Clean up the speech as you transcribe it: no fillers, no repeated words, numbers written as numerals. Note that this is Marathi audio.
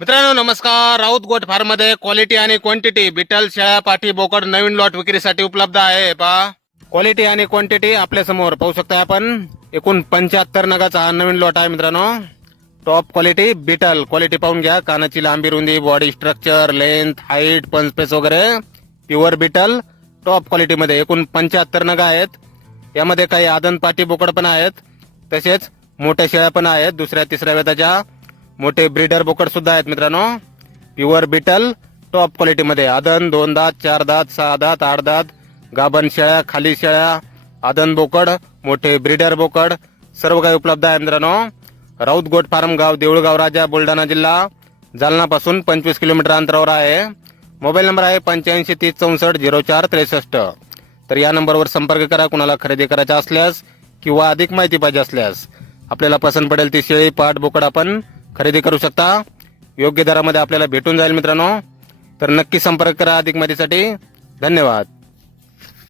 मित्रांनो नमस्कार. राऊत गोट फार्म मध्ये क्वालिटी आणि क्वांटिटी बिटल शेळ्या पाठी बोकड नवीन लॉट विक्रीसाठी उपलब्ध आहे. पहा क्वालिटी आणि क्वांटिटी आपल्या समोर पाहू शकता आपण. एकूण 75 नगाचा हा नवीन लॉट आहे मित्रांनो. टॉप क्वालिटी बिटल क्वालिटी पाहून घ्या. कानाची लांबी रुंदी बॉडी स्ट्रक्चर लेंथ हाईट पंचपेस वगैरे प्युअर बिटल टॉप क्वालिटी मध्ये एकूण 75 नग आहेत. यामध्ये काही आदन पाठी बोकड पण आहेत, तसेच मोठ्या शेळ्या पण आहेत. दुसऱ्या तिसऱ्या वेताच्या मोठे ब्रीडर बोकड सुद्धा आहेत मित्रांनो. प्युअर बिटल टॉप क्वालिटी मध्ये आदन 2 दात 4 दात 6 दात 8 दात गाभण शेळ्या खाली शेळ्या आदन बोकड मोठे ब्रीडर बोकड सर्व काही उपलब्ध आहे मित्रांनो. राऊत गोट फार्म गाव देऊळगाव राजा बुलढाणा जिल्हा जालना पासून 25 किलोमीटर अंतरावर आहे. मोबाईल नंबर आहे 85 30 64 04 63. तर या नंबरवर संपर्क करा. कुणाला खरेदी करायचा असल्यास किंवा अधिक माहिती पाहिजे असल्यास आपल्याला पसंत पडेल ती शेळी पाठ बोकड आपण खरेदी करू शकता. योग्य दरामध्ये आपल्याला भेटून जाईल मित्रांनो. तर नक्की संपर्क करा अधिक माहितीसाठी. धन्यवाद.